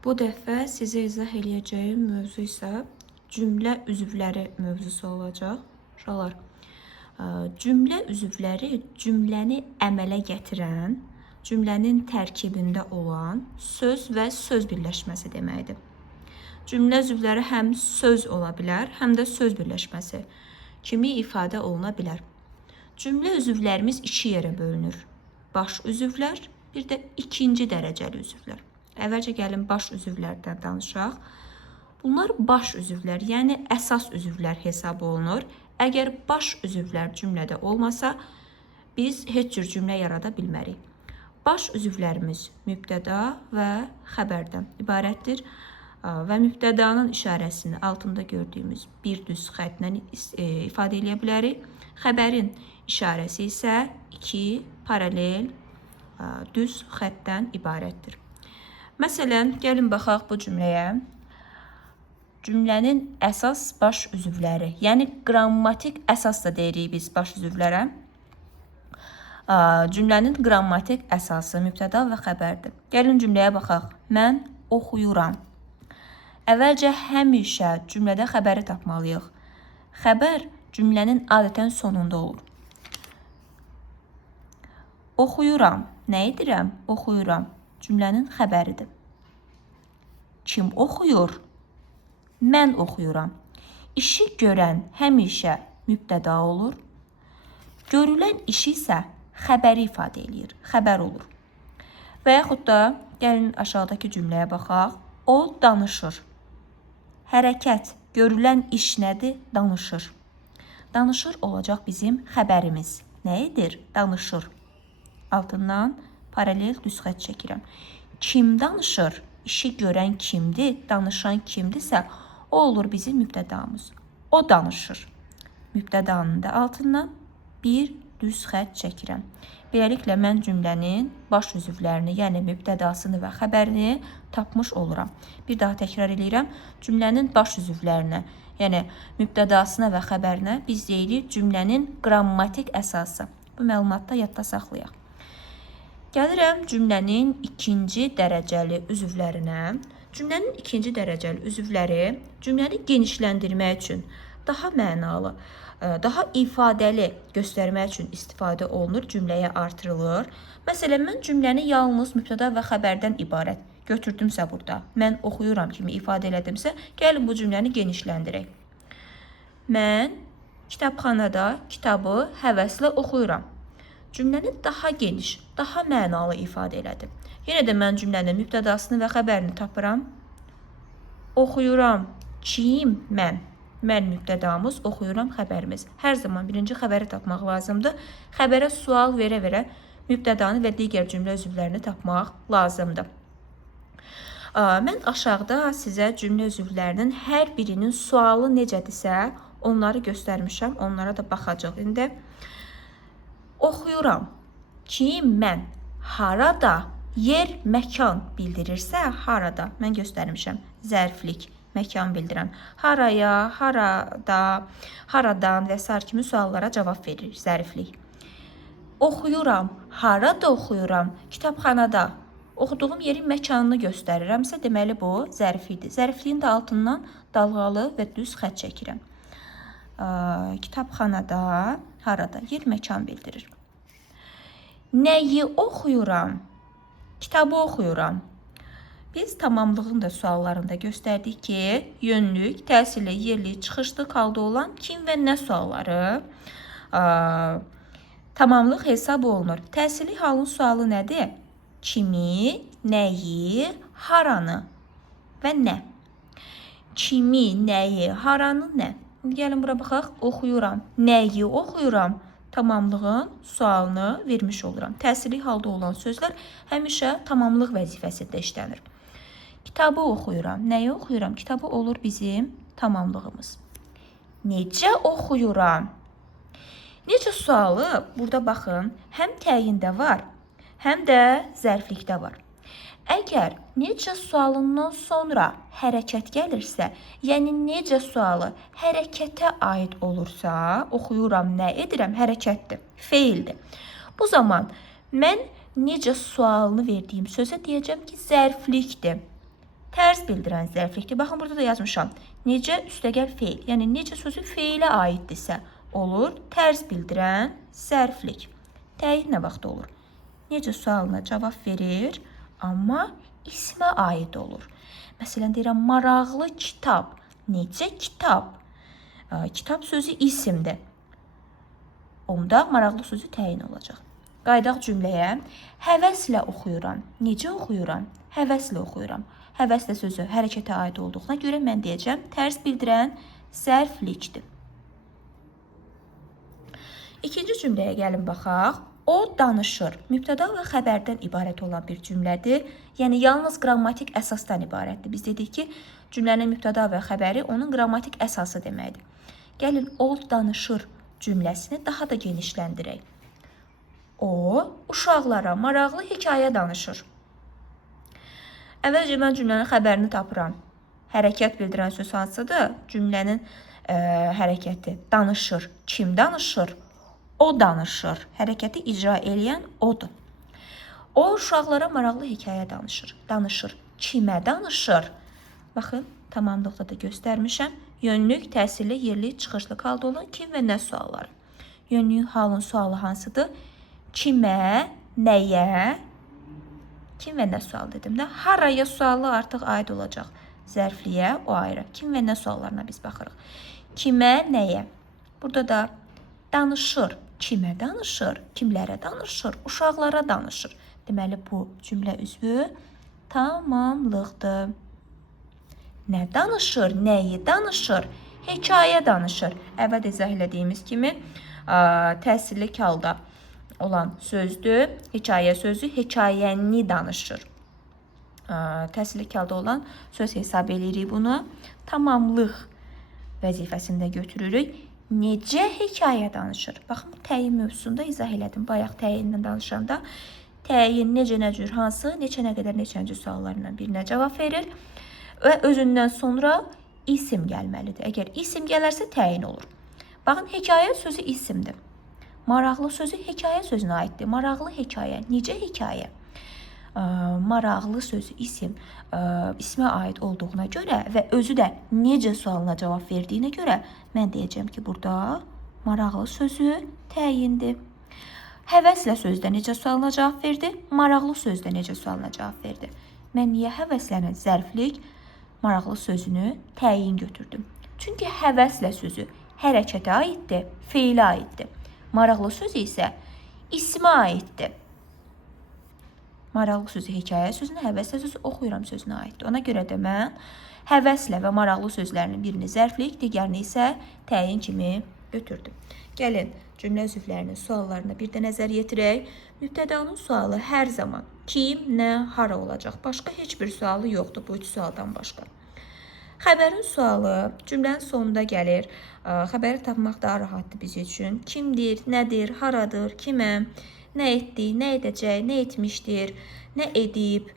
Bu dəfə sizə izah eləyəcəyim mövzu isə cümlə üzvləri mövzusu olacaq. Uşaqlar, cümlə üzvləri cümləni əmələ gətirən, cümlənin tərkibində olan söz və söz birləşməsi deməkdir. Cümlə üzvləri həm söz ola bilər, həm də söz birləşməsi kimi ifadə oluna bilər. Cümlə üzvlərimiz iki yerə bölünür. Baş üzvlər, bir də ikinci dərəcəli üzvlər. Əvvəlcə gəlin baş üzvlərdən danışaq. Bunlar baş üzvlər, yəni əsas üzvlər hesab olunur. Əgər baş üzvlər cümlədə olmasa, biz heç cür cümlə yarada bilmərik. Baş üzvlərimiz mübtəda və xəbərdən ibarətdir və mübtədanın işarəsini altında gördüyümüz bir düz xəttlə ifadə edə bilərik. Xəbərin işarəsi isə iki paralel düz xəttdən ibarətdir. Məsələn, gəlin baxaq bu cümləyə. Cümlənin əsas baş üzvləri, yəni qrammatik əsas da deyirik biz baş üzvlərə. Cümlənin qrammatik əsası mübtəda və xəbərdir. Gəlin cümləyə baxaq. Mən oxuyuram. Əvvəlcə həmişə cümlədə xəbəri tapmalıyıq. Xəbər cümlənin adətən sonunda olur. Oxuyuram. Nə edirəm? Oxuyuram. Cümlənin xəbəridir. Kim oxuyur? Mən oxuyuram. İşi görən həmişə mübtəda olur. Görülən işi isə xəbəri ifadə edir. Xəbər olur. Və yaxud da gəlin aşağıdakı cümləyə baxaq. O danışır. Hərəkət, görülən iş nədir? Danışır. Danışır olacaq bizim xəbərimiz. Nə edir? Danışır. Altından paralel düz xətt çəkirəm. Kim danışır? İşi görən kimdir? Danışan kimdirsə, o olur bizim mübtədamız. O danışır. Mübtədanın da altından bir düz xətt çəkirəm. Beləliklə, mən cümlənin baş üzvlərini, yəni mübtədasını və xəbərini tapmış oluram. Bir daha təkrar edirəm. Cümlənin baş üzvlərinə, yəni mübtədasına və xəbərinə biz deyirik cümlənin qrammatik əsası. Bu məlumatda yadda saxlayaq. Gəlirəm cümlənin ikinci dərəcəli üzvlərinə. Cümlənin ikinci dərəcəli üzvləri cümləni genişləndirmək üçün, daha mənalı, daha ifadəli göstərmək üçün istifadə olunur, cümləyə artırılır. Məsələn, mən cümləni yalnız mübtəda və xəbərdən ibarət götürdümsə burada, mən oxuyuram kimi ifadə elədimsə, gəlin bu cümləni genişləndirək. Mən kitabxanada kitabı həvəslə oxuyuram. Cümləni daha geniş, daha mənalı ifadə elədim. Yenə də mən cümlənin mübtədasını və xəbərini tapıram. Oxuyuram. Kim? Mən. Mən mübtədamız, oxuyuram xəbərimiz. Hər zaman birinci xəbəri tapmaq lazımdır. Xəbərə sual verə-verə mübtədanı və digər cümlə üzvlərini tapmaq lazımdır. Mən aşağıda sizə cümlə üzvlərinin hər birinin sualı necədirsə, onları göstərmişəm. Onlara da baxacaq indi. Oxuyuram. Kim? Mən. Harada? Yer, məkan bildirirsə, harada? Mən göstərmişəm. Zərflik, məkan bildirən. Haraya, harada, haradan və s. kimi suallara cavab verir. Zərflik. Oxuyuram. Harada oxuyuram? Kitabxanada. Oxuduğum yerin məkanını göstərirəmsə, deməli bu zərfidir. Zərfliyin də altından dalğalı və düz xətt çəkirəm. Kitabxanada, harada? Yer, məkan bildirir. Nəyi oxuyuram? Kitabı oxuyuram. Biz tamamlığın da suallarında göstərdik ki, yönlük, təsirli, yerli, çıxışlı halda olan kim və nə sualları tamamlıq hesab olunur. Təsirli halın sualı nədir? Kimi, nəyi, haranı və nə? Kimi, nəyi, haranı, nə? Gəlin bura baxaq. Oxuyuram. Nəyi oxuyuram? Tamamlığın sualını vermiş oluram. Təsirli halda olan sözlər həmişə tamamlıq vəzifəsində işlənir. Kitabı oxuyuram. Nəyi oxuyuram? Kitabı olur bizim tamamlığımız. Necə oxuyuram? Necə sualı burada baxın, həm təyində var, həm də zərflikdə var. Əgər necə sualından sonra hərəkət gəlirsə, yəni necə sualı hərəkətə aid olursa, oxuyuram, nə edirəm, hərəkətdir, feildir. Bu zaman mən necə sualını verdiyim sözə deyəcəm ki, zərflikdir. Tərz bildirən zərflikdir. Baxın, burada da yazmışam. Necə üstəgəl feil. Yəni, necə sözü feilə aiddirsə olur. Tərz bildirən zərflik. Təyin nə vaxt olur? Necə sualına cavab verir, amma ismə aid olur. Məsələn, deyirəm, maraqlı kitab. Necə kitab? Kitab sözü isimdir. Onda maraqlı sözü təyin olacaq. Qaydaq cümləyə. Həvəslə oxuyuram. Necə oxuyuram? Həvəslə oxuyuram. Həvəslə sözü hərəkətə aid olduğuna görə mən deyəcəm, tərz bildirən zərflikdir. İkinci cümləyə gəlin baxaq. O danışır. Mübtəda və xəbərdən ibarət olan bir cümlədir. Yəni, yalnız qrammatik əsasdan ibarətdir. Biz dedik ki, cümlənin mübtəda və xəbəri onun qrammatik əsası deməkdir. Gəlin, o danışır cümləsini daha da genişləndirək. O, uşaqlara maraqlı hekayə danışır. Əvvəlcə mən cümlənin xəbərini tapıram. Hərəkət bildirən söz hansıdır? Cümlənin hərəkəti danışır. Kim danışır? O danışır. Hərəkəti icra eləyən odur. O, uşaqlara maraqlı hekayə danışır. Danışır. Kimə danışır? Baxın, tamamlıqda da göstərmişəm. Yönlük, təsirli, yerli, çıxışlı halda olan kim və nə sualları. Yönlüyün halın sualı hansıdır? Kimə, nəyə, kim və nə sual dedim də. Haraya sualı artıq aid olacaq. Zərfliyə o ayrı. Kim və nə suallarına biz baxırıq. Kimə, nəyə. Burada da danışır. Kimə danışır? Kimlərə danışır? Uşaqlara danışır. Deməli, bu cümlə üzvü tamamlıqdır. Nə danışır? Nəyi danışır? Hekayə danışır. Əvvəl izah elədiyimiz kimi təsirli halda olan sözdür. Hekayə sözü hekayəni danışır. Təsirli halda olan söz hesab edirik bunu. Tamamlıq vəzifəsində götürürük. Necə hekayə danışır? Baxın, təyin mövzusunda izah elədim. Bayaq təyindən danışanda təyin necə, nə cür, hansı, neçə, nə qədər, neçənci suallarından birinə cavab verir. Və özündən sonra isim gəlməlidir. Əgər isim gələrsə təyin olur. Baxın, hekayə sözü isimdir. Maraqlı sözü hekayə sözünə aiddir. Maraqlı hekayə. Necə hekayə? Maraqlı sözü isim ismə aid olduğuna görə və özü də necə sualına cavab verdiyinə görə mən deyəcəm ki, burada maraqlı sözü təyindir. Həvəslə sözdə necə sualına cavab verdi? Maraqlı sözdə necə sualına cavab verdi? Mən niyə həvəslənən zərflik maraqlı sözünü təyin götürdüm? Çünki həvəslə sözü hərəkətə aiddir, feilə aiddir. Maraqlı sözü isə ismə aiddir. Maraqlı sözü hekayə sözünə, həvəslə sözü oxuyuram sözünə aiddir. Ona görə də mən həvəslə və maraqlı sözlərinin birini zərflik, digərini isə təyin kimi götürdüm. Gəlin, cümlə üzvlərinin suallarına bir də nəzər yetirək. Mübtədanın sualı hər zaman kim, nə, hara olacaq. Başqa heç bir sualı yoxdur bu üç sualdan başqa. Xəbərin sualı cümlənin sonunda gəlir. Xəbəri tapmaq daha rahatdır biz üçün. Kimdir, nədir, haradır, kimə, nə etdi, nə edəcək, nə etmişdir, nə edib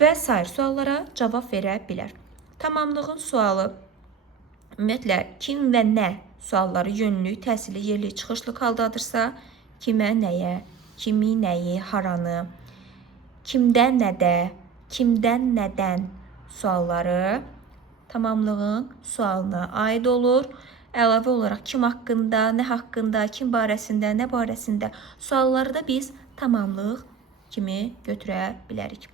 və sair suallara cavab verə bilər. Tamamlığın sualı ümumiyyətlə kim və nə sualları yönlü, təsirli, yerli, çıxışlı haldadırsa, kimə, nəyə, kimi, nəyi, haranı, kimdən, nədə, kimdən, nədən sualları tamamlığın sualına aid olur. Əlavə olaraq kim haqqında, nə haqqında, kim barəsində, nə barəsində sualları da biz tamamlıq kimi götürə bilərik.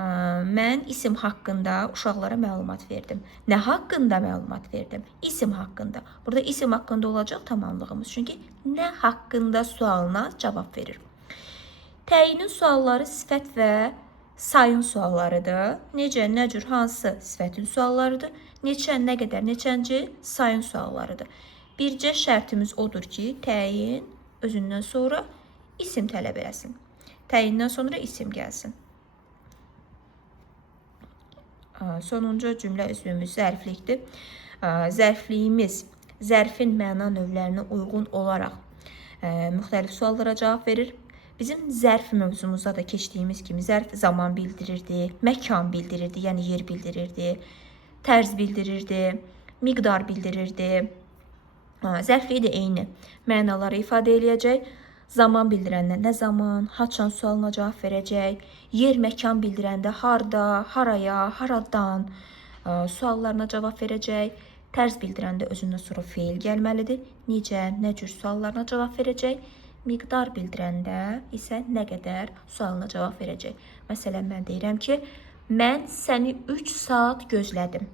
Mən isim haqqında uşaqlara məlumat verdim. Nə haqqında məlumat verdim? İsim haqqında. Burada isim haqqında olacaq tamamlığımız. Çünki nə haqqında sualına cavab verir. Təyinin sualları sifət və sayın suallarıdır. Necə, nə cür, hansı sifətin suallarıdır. Neçə, nə qədər, neçənci sayın suallarıdır. Bircə şərtimiz odur ki, təyin özündən sonra isim tələb eləsin. Təyindən sonra isim gəlsin. Sonuncu cümlə üzvümüz zərflikdir. Zərfliyimiz zərfin məna növlərinə uyğun olaraq müxtəlif suallara cavab verir. Bizim zərf mövzumuzda da keçdiyimiz kimi zərf zaman bildirirdi, məkan bildirirdi, yəni yer bildirirdi, tərz bildirirdi, miqdar bildirirdi. Zərfliyi də eyni mənaları ifadə eləyəcək. Zaman bildirəndə nə zaman, haçan sualına cavab verəcək. Yer, məkan bildirəndə harda, haraya, haradan suallarına cavab verəcək. Tərz bildirəndə özündən sonra feil gəlməlidir. Necə, nə cür suallarına cavab verəcək. Miqdar bildirəndə isə nə qədər sualına cavab verəcək. Məsələn, mən deyirəm ki, mən səni 3 saat gözlədim.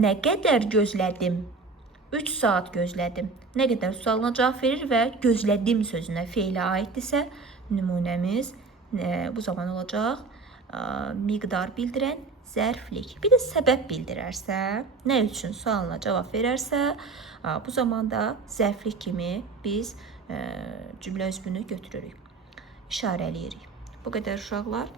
Nə qədər gözlədim? 3 saat gözlədim. Nə qədər sualına cavab verir və gözlədim sözünə feilə aiddirsə, nümunəmiz bu zaman olacaq miqdar bildirən zərflik. Bir də səbəb bildirərsə, nə üçün sualına cavab verərsə, bu zaman da zərflik kimi biz cümlə üzvünü götürürük, işarələyirik. Bu qədər uşaqlar.